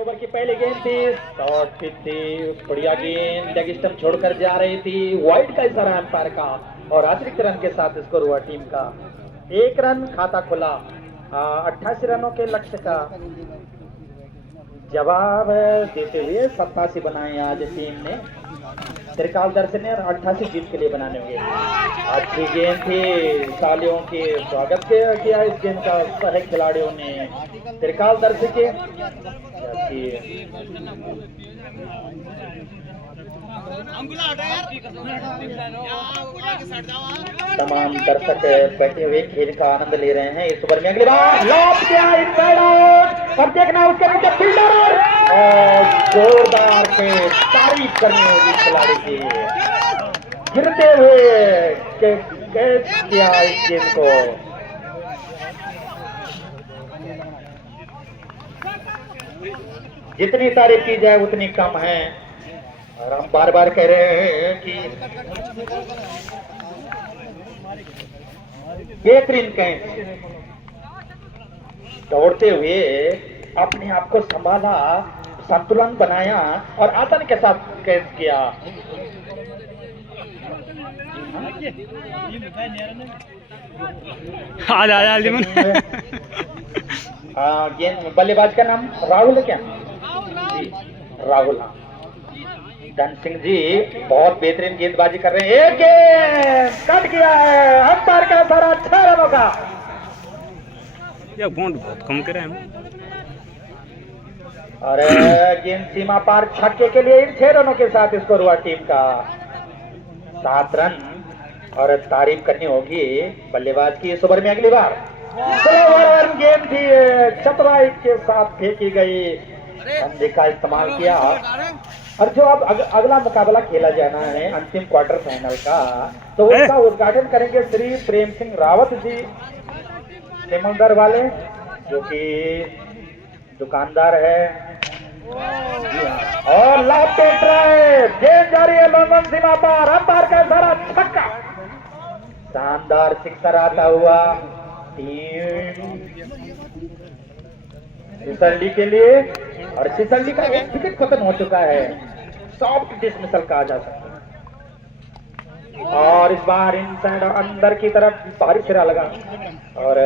Over की पहली गेंद थी, शॉट पिच थी, बढ़िया गेंद लेग स्टंप छोड़कर जा रही थी, वाइड का इशारा अंपायर का और अतिरिक्त रन के साथ स्कोर हुआ टीम का 1 रन, खाता खुला 88 रनों के लक्ष्य का जवाब देते हुए 87 बनाए आज टीम ने। त्रिकाल दर्शन ने 88 जीत के लिए बनाने हुए अच्छी गेंद थी, तालियों के स्वागत किया इस गेंद का सभी खिलाड़ियों ने त्रिकाल दर्शन के। तमाम दर्शक बैठे हुए खेल का आनंद ले रहे हैं। इस ओवर में अगली बार लॉब किया इनसाइड आउट और देखना उसके नीचे फील्डर और जोरदार से तारीफ करनी होगी खिलाड़ी की, गिरते हुए कैच किया इस गेंद को। जितनी तारीफ की जाए उतनी कम है और हम बार बार कह रहे हैं कि बेहतरीन कैच, दौड़ते हुए अपने आप को संभाला, संतुलन बनाया और आतन के साथ कैच किया। गेंद बल्लेबाज का नाम राहुल है क्या? जी राहुल। हाँ धन सिंह जी बहुत बेहतरीन गेंदबाजी कर रहे हैं। एक गेंद कट गया है, अंपायर का सारा 6 रनों का। पॉइंट बहुत कम करे हैं। और गेंद सीमा पार छक्के के लिए इन 6 रनों के साथ स्कोर हुआ टीम का 7 रन। और तारीफ करनी होगी बल्लेबाज की इस ओवर में अगली बार गेंद थी, चतुराई के साथ फेंकी गई, अंधे का इस्तेमाल किया। और जो अब अगला मुकाबला खेला जाना है अंतिम क्वार्टर फाइनल का, तो उसका उद्घाटन करेंगे श्री प्रेम सिंह रावत जी सिमंदर वाले, जो कि दुकानदार है। और लाते गेंद जारी है, लॉन्ग सीमा पार, अंपायर का सारा छक्का, शानदार सिक्सर आता हुआ सिसल्डी के लिए। और सिसल्डी का एक विकेट पतन हो चुका है, सॉफ्ट डिसमिसल कहा जा सकता है। और इस बार इनसाइड अंदर की तरफ भारी सिरा लगा और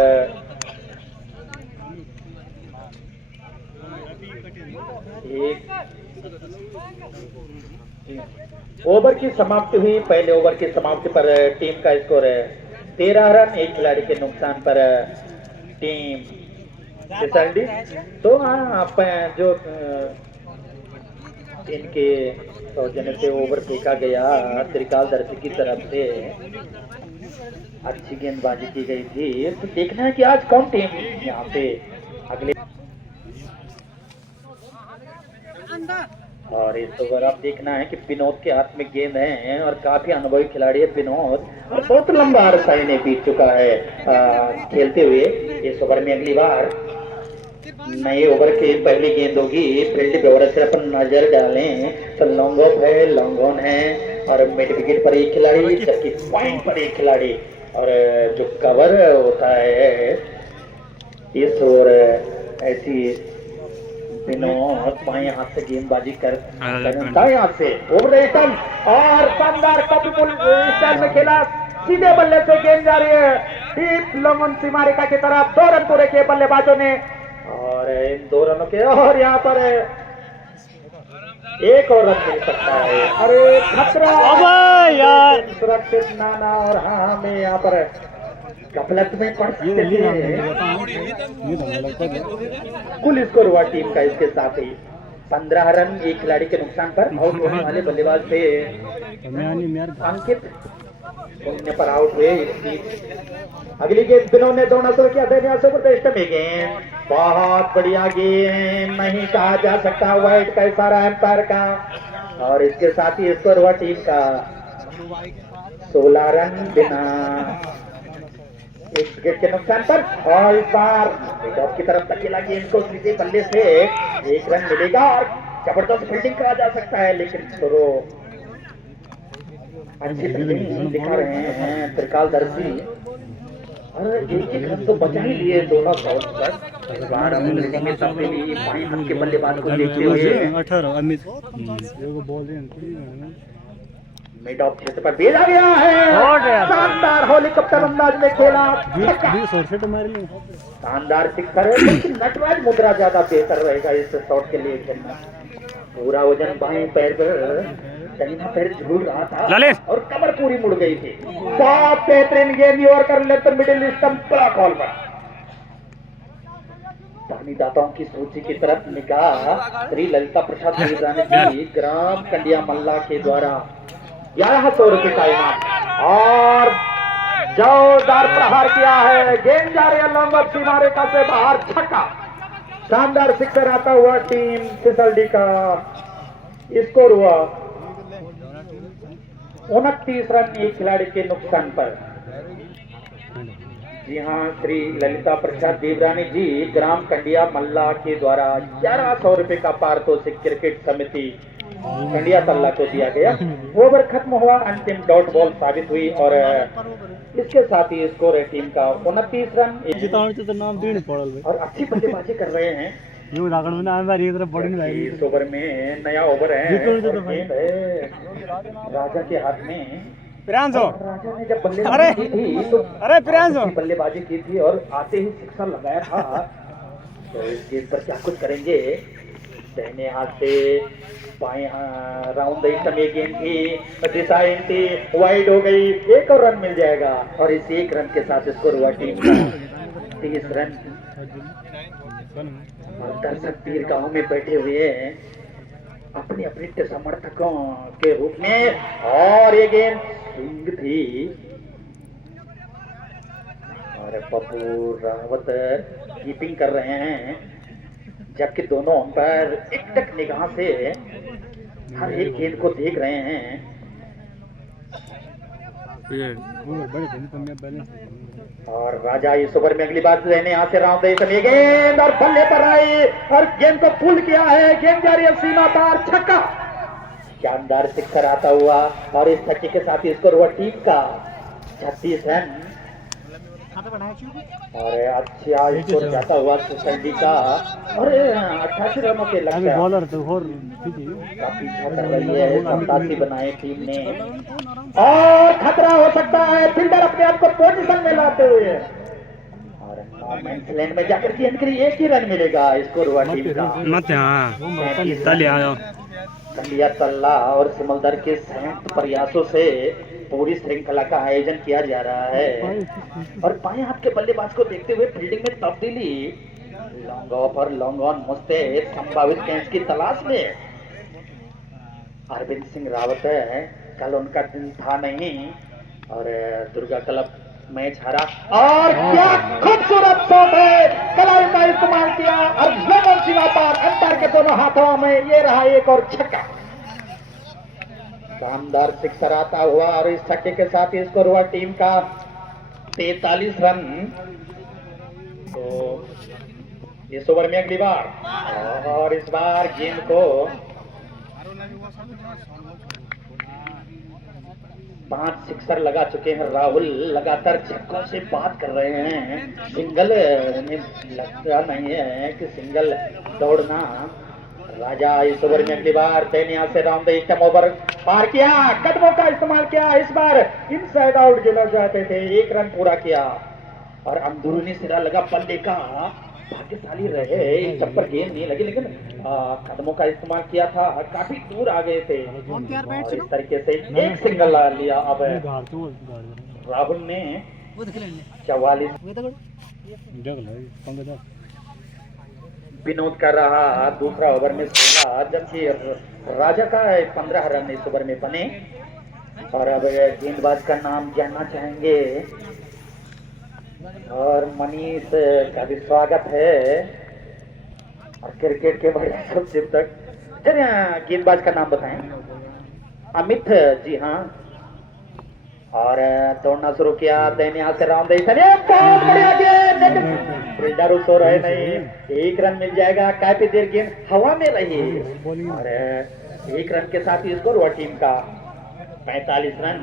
एक ओवर की समाप्ति हुई। पहले ओवर की समाप्ति पर टीम का स्कोर है 13 रन, एक खिलाड़ी के नुकसान पर टीम सिसल्डी। तो हाँ जो इनके सौजन्य से ओवर फेंका गया त्रिकाल दर्शी की तरफ से, अच्छी गेंदबाजी की गई थी। तो देखना है कि आज कौन टीम यहाँ पे अगले। और इस ओवर आप देखना है कि विनोद के हाथ में गेंद है और काफी अनुभवी खिलाड़ी है विनोद, और बहुत लंबा अरसा इन्हें बीत चुका है खेलते हुए। इस ओवर में अगली बार नए ओवर की पहली गेंद होगी, फील्ड पे ओवर से अपन नजर डालें तो लॉन्ग ऑफ है, लॉन्ग ऑन है और मिड विकेट पर एक खिलाड़ी, जबकि पॉइंट पर एक खिलाड़ी। और जो कवर होता है इस ओवर ऐसी विनोद बाएं हाथ से गेंदबाजी कर दाएं हाथ से ओवर और शानदार स्टाइल में खेला, सीधे बल्ले से गेंद जा रही है डीप लॉन्ग सीमा रेखा की तरफ। 2 रन पूरे किए बल्लेबाजों ने और इन 2 रनों के, और यहाँ पर एक और रन मिल सकता है। अरे खतरा यार, सुरक्षित नाना। और हाँ हमें यहाँ पर गफलत में पड़ सकते थे। कुल स्कोर हुआ टीम का इसके साथ ही 15 रन, एक खिलाड़ी के नुकसान पर आउट होने वाले बल्लेबाज थे अंकित, उनने पर आउट हुए। अगली गेंद विनोद ने दौड़ना शुरू किया, गेंद बहुत बढ़िया गेंद, नहीं कहा जा सकता, वाइड का इशारा एम्पायर का। और इसके साथ ही स्कोर हुआ टीम का 16 रन बिना एक विकेट के नुकसान पर। और इस बार की तरफ धकेला गेंद को सीधे बल्ले से 1 रन मिलेगा और जबरदस्त फील्डिंग कहा जा सकता है, लेकिन थोड़ो अच्छी फील्डिंग दिखा रहे हैं त्रिकाल दर्शी। और एक रन तो बचा ही लिए दोनों शॉट पर। इस बार हम देखेंगे सबसे भी बाएं हाथ के बल्लेबाज को देखते हुए 18 अमित मिड ऑफ क्षेत्र पर भेजा गया है, शानदार हेलीकॉप्टर अंदाज में खेला, शानदार सिक्सर है, लेकिन नटराज मुद्रा ज्यादा बेहतर रहेगा इस शॉट के लिए खेलना। पूरा वजन बाएं पैर पर, दाहिना पैर झूल रहा था और कमर पूरी मुड़ गई थी। बहुत बेहतरीन गेंद यूर कर लेते मिडिल स्टंप कॉल पर। दाताओं की सूची की तरफ निगाह श्री ललिता प्रसाद जी ग्राम कंडिया मल्ला के द्वारा 1100 रुपए का इनाम और जोरदार प्रहार किया है। गेंद जा रही है लंबा सीमा रेखा से बाहर, छक्का, शानदार सिक्सर आता हुआ टीम सिसलडी का। स्कोर हुआ 29 रन एक खिलाड़ी के नुकसान पर। जी हाँ, श्री ललिता प्रसाद देवरानी जी ग्राम कंडिया मल्ला के द्वारा 1100 रुपए का पारितोषिक क्रिकेट समिति कंडिया तल्ला को दिया गया। ओवर खत्म हुआ, अंतिम डॉट बॉल साबित हुई और इसके साथ ही स्कोर है टीम का 29 रन और अच्छी बल्लेबाजी कर रहे हैं। इस ओवर में नया ओवर है राजा के हाथ में। राजा ने जब बल्लेबाजी की थी तो बल्लेबाजी की थी और आते ही सिक्सर लगाया था। तो इस गेंद पर क्या कुछ करेंगे, दाहिने हाथ से बाएं राउंड समय गेंद की दिशा थी, वाइड हो गई, एक और रन मिल जाएगा और इस एक रन के साथ स्कोर हुआ टीम का 30 रन। और दर्शक पीर गांव में बैठे हुए हैं अपने अपने समर्थकों के रूप में और ये गेंद स्विंग थी और पप्पू रावत कीपिंग कर रहे हैं, जबकि दोनों अंपायर एकटक निगाह से हर एक गेंद को देख रहे हैं। और राजा इस ओवर में अगली बार लेने यहाँ से राउंड गेंद और बल्ले पर आई और गेंद को पुल किया है, गेंद जा रही है सीमा पार, छक्का, शानदार सिक्सर आता हुआ और इस छक्के के साथ ही स्कोर हुआ टीम का 36 रन और अच्छा स्कोर जाता हुआ सोसाइटी का और 88 रनों के लक्ष्य का पीछा कर रही है। 87 बनाए टीम ने और खतरा हो सकता है, फील्डर अपने आप को पोजीशन में लाते हुए और लैंड में जाकर गेंद के लिए एक ही रन मिलेगा। स्कोर हुआ टीम का कंडिया तल्ला और सिमलदर के संयुक्त प्रयासों से पूरी श्रृंखला का आयोजन किया जा रहा है और बाएं हाथ के बल्लेबाज को देखते हुए फील्डिंग में तब्दीली, लॉन्ग ऑफ और लॉन्ग ऑन मुस्तैद संभावित कैच की तलाश में अरविंद सिंह रावत है। कल उनका दिन था नहीं और दुर्गा क्लब मैच हारा और क्या खूबसूरत शॉट है, कलाई का इस्तेमाल किया और लंबन सीमा पार अंपायर के दोनों हाथों में, ये रहा एक और छक्का, शानदार सिक्सर आता हुआ और इस छक्के के साथ ही स्कोर हुआ टीम का 43 रन। तो इस ओवर में अगली बार और इस बार गेंद को 5 सिक्सर लगा चुके हैं राहुल, लगातार छक्कों से बात कर रहे हैं। सिंगल उन्हें लगता नहीं है कि सिंगल दौड़ना। राजा इस ओवर में अगली बार यहाँ से राउंड स्टंप ओवर पार किया, कदमों का इस्तेमाल किया, इस बार इनसाइड आउट गिना जाते थे, 1 रन पूरा किया और अंदरूनी सिरा लगा बल्ले का, भाग्यशाली रहे, चप्पर गेंद नहीं लगी लेकिन कदमों का इस्तेमाल किया था, काफी दूर आ गए थे और इस तरीके से एक सिंगल लिया। अब राहुल ने 44 विनोद कर रहा दूसरा ओवर में 16, जबकि राजा का 15 रन इस ओवर में बने और अब गेंदबाज का नाम जानना चाहेंगे और मनीष का भी स्वागत है और क्रिकेट के बड़े सबसे तक गेंदबाज का नाम बताएं। अमित जी हाँ, और दौड़ना शुरू किया, यहाँ से राउंड फील्डर उस हो रहे नहीं, 1 रन मिल जाएगा, काफी देर गेंद हवा में रही और 1 रन के साथ ही स्कोर हुआ टीम का 45 रन।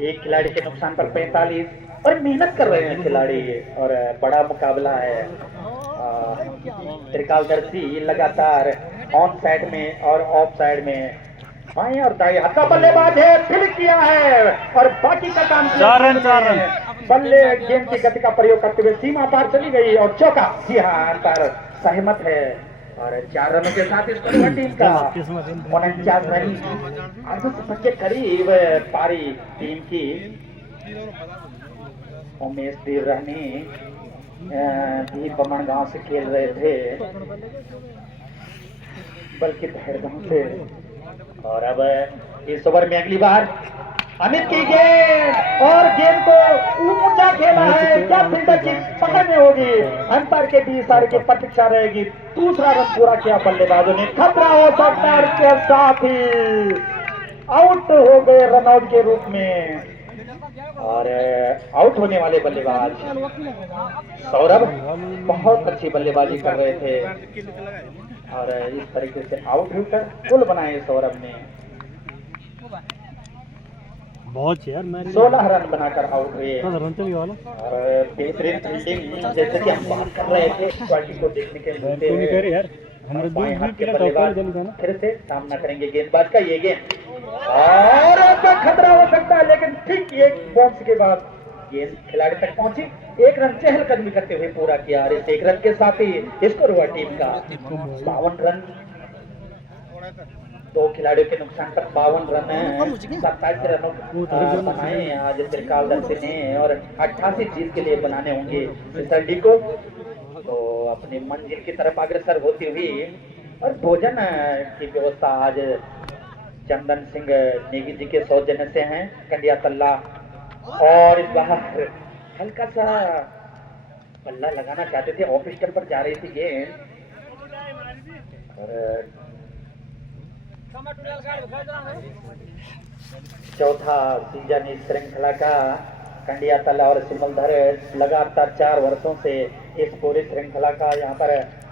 एक खिलाड़ी के नुकसान पर 45 और मेहनत कर रहे हैं खिलाड़ी और बड़ा मुकाबला है। त्रिकालदर्शी लगातार ऑन साइड में और ऑफ साइड में बाएं और दाएं हाथ का बल्लेबाज है, फिर किया है और बाकी का काम चार रन। बल्ले गेंद की गति का प्रयोग करते हुए सीमा पार चली गई और चौका। जी हाँ, अंतर सहमत है और 4 रनों के साथ इस टीम का 49 रन के करीब पारी टीम की। उमेश देव रानी भी बमन गांव से खेल रहे थे, बल्कि गांव से। और अब इस ओवर में अगली बार अमित की गेंद और गेंद को ऊंचा खेला है, क्या फील्डर की पकड़ में होगी, अंतर के 20 साल की प्रतीक्षा रहेगी। दूसरा रन पूरा किया बल्लेबाजों ने, खतरा हो सकता है के साथ ही आउट हो गए रनआउट के रूप में। और आउट होने वाले बल्लेबाज सौरभ बहुत अच्छी बल्लेबाजी कर रहे थे और इस तरीके से आउट होकर कुल बनाए सौरभ ने। बहुत यार 16 रन बनाकर आउट हुए और बेहतरीन फील्डिंग, जैसे कि हम बात कर रहे थे क्वालिटी को देखने के लिए बाएं हाथ के बल्लेबाज फिर से सामना करेंगे गेंदबाज का। ये गेंद और खतरा हो सकता है, लेकिन ठीक एक बॉक्स के बाद गेंद खिलाड़ी तक पहुंची। 1 रन चहलकदमी करते हुए पूरा किया और इस 1 रन के साथ ही स्कोर हुआ टीम का 52 रन। 2 खिलाड़ियों के नुकसान पर 52 रन है, 27 रनों बनाए आज त्रिकालदर्शी ने और 88 जीत के लिए बनाने होंगे सिसल्डी को। तो अपनी मंजिल की तरफ अग्रसर होती हुई और भोजन की व्यवस्था आज चंदन सिंह नेगी जी के सौजन्य से हैं कंडिया तल्ला। और इस बार हल्का सा पल्ला लगाना चाहते थे, ऑफ स्टंप पर जा रही थी गेंद और चौथा सीजन इस श्रृंखला का कंडिया तला और सिमलधर लगातार 4 वर्षों से इस पूरी श्रृंखला का यहाँ पर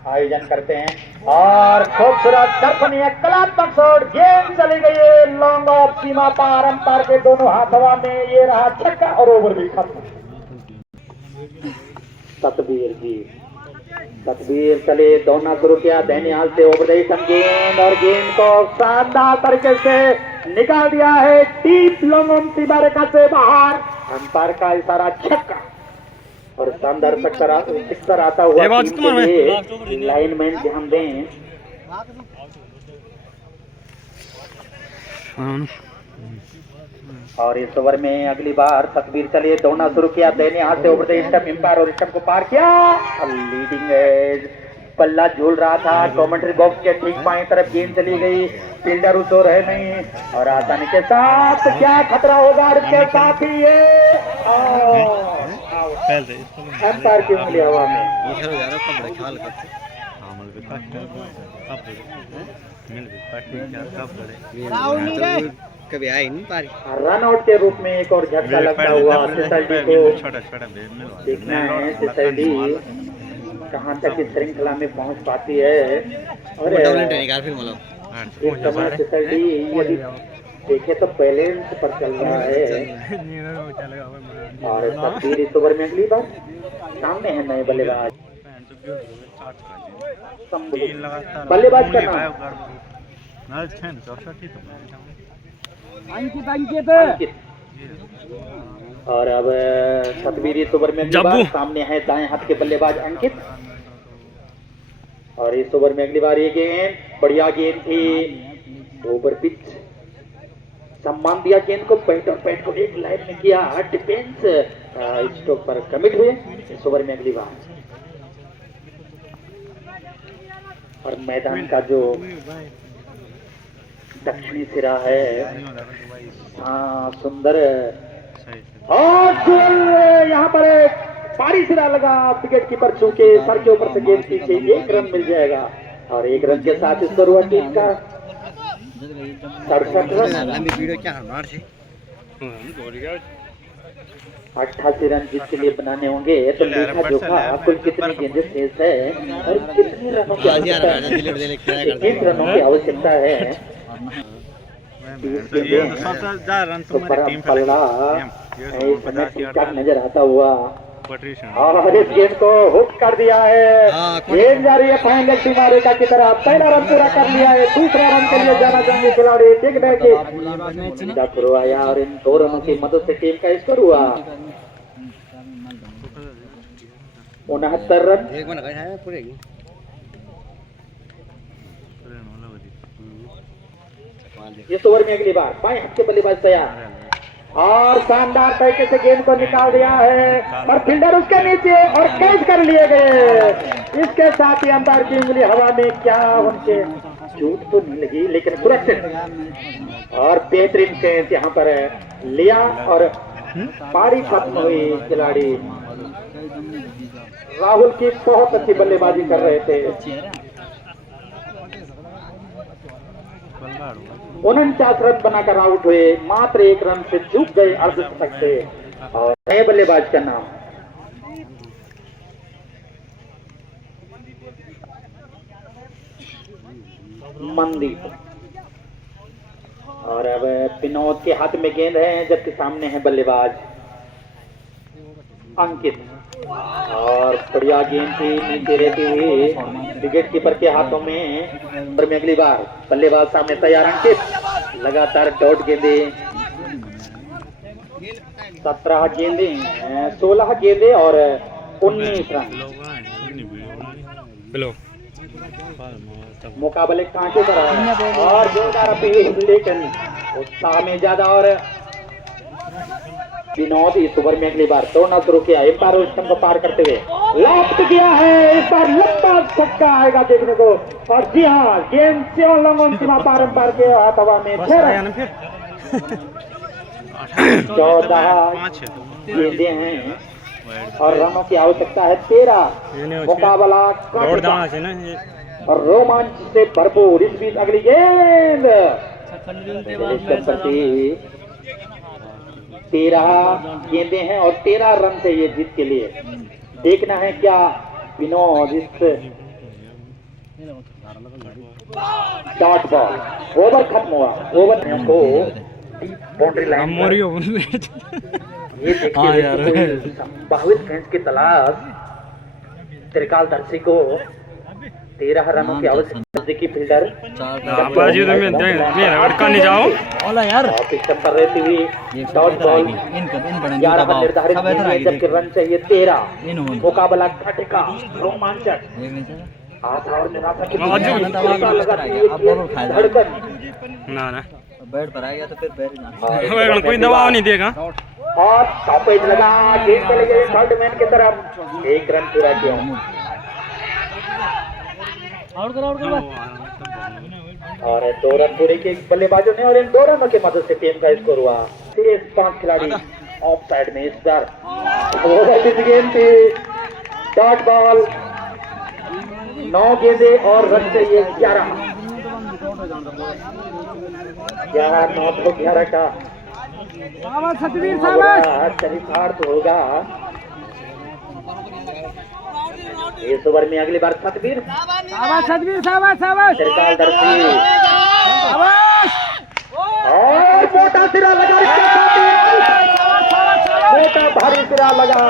आयोजन करते हैं। और खूबसूरत दर्शनीय कलात्मक शॉट, गेंद चली गई है लॉन्ग ऑफ सीमा पार, अंपायर के दोनों हाथ हवा में, ये रहा छक्का और ओवर भी खत्म। तकबीर चले दौड़ना शुरू किया दैनियाल से ओवरडेशन गेंद और गेंद को शानदार तरीके से निकाल दिया है डीप लॉन्ग ऑन सीमा रेखा से बाहर, अंपायर का इशारा छक्का। और शानदार सिक्सर आता हुआ लाइनमैन ध्यान दें। और इस ओवर में अगली बार तकबीर चलिए दौड़ना शुरू किया दैने हाथ से ओवर स्टंप एम्पायर और स्टंप को पार किया और लीडिंग एज पल्ला झूल रहा था। कमेंट्री बॉक्स के ठीक बाएं तरफ गेंद चली गई, फील्डर उस ओर है नहीं और आसानी के साथ क्या खतरा होगा इसके साथ ही ये एम्पायर की उंगली हवा में। कभी आई नहीं पारी। रन आउट के रूप में एक और झटका लगता हुआ सिसल्डी को देखना है सिसल्डी कहां तक इस श्रृंखला में पहुंच पाती है। और इस समय सिसल्डी यदि देखे तो बैलेंस पर चल रहा है और तकदीर इस ओवर में अगली बार सामने है नए बल्लेबाज। बल्लेबाज का नाम अंकित। और अब सतबीर इस ओवर में अगली बार सामने है दाएं हाथ के बल्लेबाज अंकित। और इस ओवर में अगली बार ये गेंद बढ़िया गेंद थी, ओवर पिच सम्मान दिया गेंद को, पैट और पैट को एक लाइन में किया, डिफेंस स्ट्रोक पर कमिट हुए। इस ओवर में अगली बार और मैदान का जो दक्षिणी सिरा है सुंदर और यहाँ पर पारी सिरा लगा, विकेट कीपर चूके सर के ऊपर से गेंद पीछे 1 रन मिल जाएगा और 1 रन के साथ इस पर हुआ टीम का 67 रन। 88 रन जिसके लिए बनाने होंगे तो देखा जोखा कुल कितनी गेंदें शेष है और कितने रनों की आवश्यकता है। 21 रनों की आवश्यकता है। 30 गेंदें हैं तो पल्ला इस समय ठीक-ठाक नजर आता हुआ और इस गेंद को हुक कर दिया है। गेंद जा रही है फाइन लेग सीमारेखा की तरफ। पहला रन पूरा कर लिया है, दूसरा रन के लिए जाना चाहेंगे खिलाड़ी। देखने के शुरू आया और इन 2 रनों की मदद से टीम का स्कोर हुआ 69 रन। इस ओवर में अगली बार बाएं हाथ के बल्लेबाज तैयार और शानदार तरीके से गेंद को निकाल दिया है और फील्डर उसके नीचे और कैच कर लिए गए। इसके साथ ही अंपायर की उंगली हवा में, क्या उनके चोट तो नहीं लगी लेकिन सुरक्षित और बेहतरीन कैच यहाँ पर लिया और पारी खत्म हुई। खिलाड़ी राहुल की बहुत अच्छी बल्लेबाजी कर रहे थे। 49 रन बनाकर आउट हुए, मात्र 1 रन से चूक गए अर्धशतक से। और नए बल्लेबाज का नाम मनदीप और अब विनोद के हाथ में गेंद है जबकि सामने है बल्लेबाज अंकित और बढ़िया गेंद थी नीचे रहती हुई विकेट कीपर के हाथों में। पर अगली बार बल्लेबाज सामने तैयार अंकित लगातार डॉट गेंदे 17 गेंदे 16 गेंदे और 19 रन। मुकाबले कांटे पर आया और जोरदार अपील लेकिन उत्साह में ज्यादा और विनोद इस ओवर में अगली बार तोड़ना शुरू किया। एम्पायर स्टंप को पार करते हुए लॉफ्ट किया है, इस बार लंबा छक्का आएगा देखने को। और जी हाँ, गेंद से लंबन सीमा पार एम्पायर के हाथ हवा में 14 गेंदे हैं और रनों की आवश्यकता है 13। मुकाबला और रोमांच से भरपूर। इस बीच अगली गेंद 13 गेंदे हैं और 13 रन से ये जीत के लिए। देखना है क्या विनोद इस डॉट बॉल। ओवर खत्म हुआ, ओवर को बाउंड्री लाइन ये देखते हुए संभावित फैंस की तलाश त्रिकालदर्शी को 13 रनों की आवश्यकता की फील्डर पर रहती हुई डॉट बॉल 11 रन निर्धारित जबकि रन चाहिए 13। मुकाबला खटका रोमांचक आशा और निराशा की धड़कन बैट पर आ गया तो फिर बैट कोई दबाव नहीं देगा और स्टॉपेज लगा। गेंद चले गए थर्ड मैन की तरफ। 1 रन पूरा किया और 2 रन पूरे के बल्लेबाजों ने और इन 2 रनों की मदद से टीम का स्कोर हुआ। शेष 5 खिलाड़ी ऑफ साइड में। इस बार गेंद थी डॉट बॉल 9 गेंदे और रन चाहिए 11। 11 का चरितार्थ होगा इस ओवर में। अगली बार सतबीर त्रिकालदर्शी और मोटा सिरा लगा, मोटा भारी सिरा लगा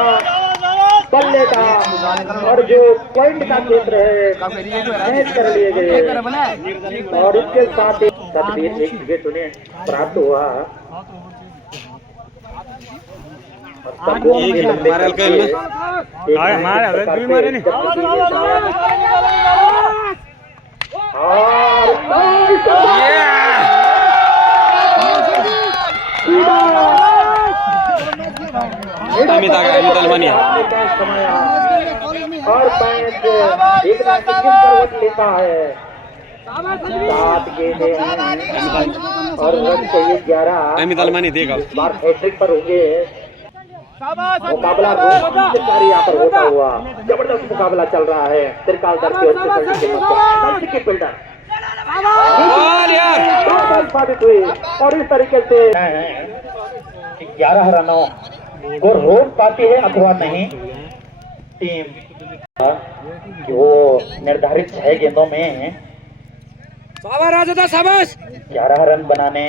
बल्ले का और जो पॉइंट का क्षेत्र है मैच कर लिए गए और इसके साथ ही सतबीर 1 विकेट उन्हें प्राप्त हुआ। और पैंच देखना कि किस करवट लेता है। 7 गेंदे और रन चाहिए 11। इस बार हैट्रिक पर होंगे। मुकाबला रोमांचकारी यहाँ पर होता हुआ जबरदस्त मुकाबला चल रहा है। त्रिकालदर्शी और की फील्डर साबित हुई और इस तरीके से 11 रनों को रोक पाती है अथवा नहीं टीम कि वो निर्धारित 6 गेंदों में 11 रन बनाने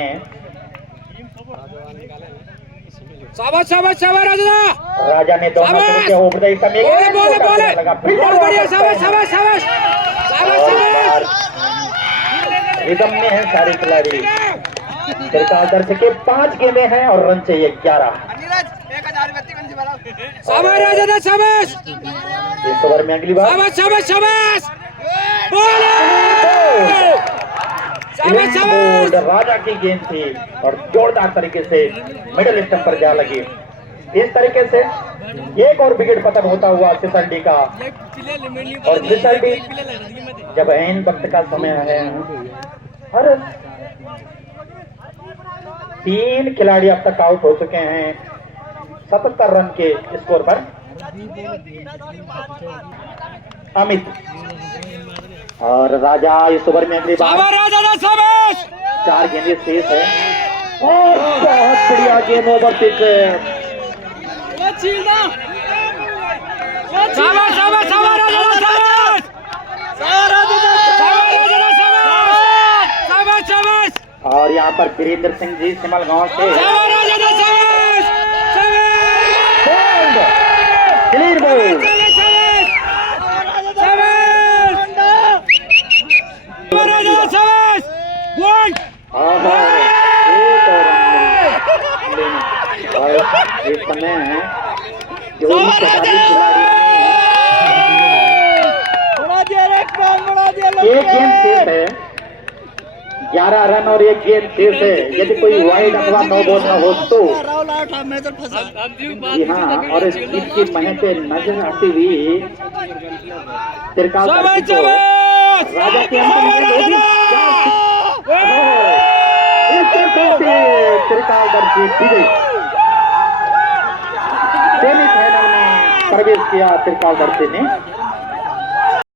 शाबाश शाबाश शाबाश राजा राजा ने दोनों शुरू किया ओवर द समय बोले बोले लगा बहुत बढ़िया शाबाश शाबाश शाबाश शाबाश शाबाश रिदम में है सारे खिलाड़ी। सरकार दर्शक के 5 गेंदें हैं और रन चाहिए 11। शाबाश राजा शाबाश इस ओवर में अगली बार शाबाश शाबाश शाबाश बोले शाबाश शाबाश राजा की गेंद थी और जोरदार तरीके से मिडिल स्टंप पर जा लगी। इस तरीके से एक और विकेट पतन होता हुआ फिसलडी का। और फिसलडी जब ऐन वक्त का समय है हर 3 खिलाड़ी अब तक आउट हो चुके हैं 77 रन के स्कोर पर। अमित और राजा इस ओवर में अगली बार राजा शाबाश 4 गेंदें शेष है और बहुत बढ़िया गेंद ओवर पिच। शाबाश शाबाश शाबाश राजा शाबाश शाबाश और यहाँ पर वीरेंद्र सिंह जी सिमल गांव से क्लियर बॉल। और इस समय जो एक गेंद शेष है 11 रन और 1 गेंद शेष है। यदि कोई वाइड अथवा नो बॉल न हो तो जी हाँ। और इसकी महते नजर आती हुई तिरकाल दर्शी को राजा के तिरकाल दर्शी विजय सेमीफाइनल में प्रवेश किया तिरकाल दर्शी ने।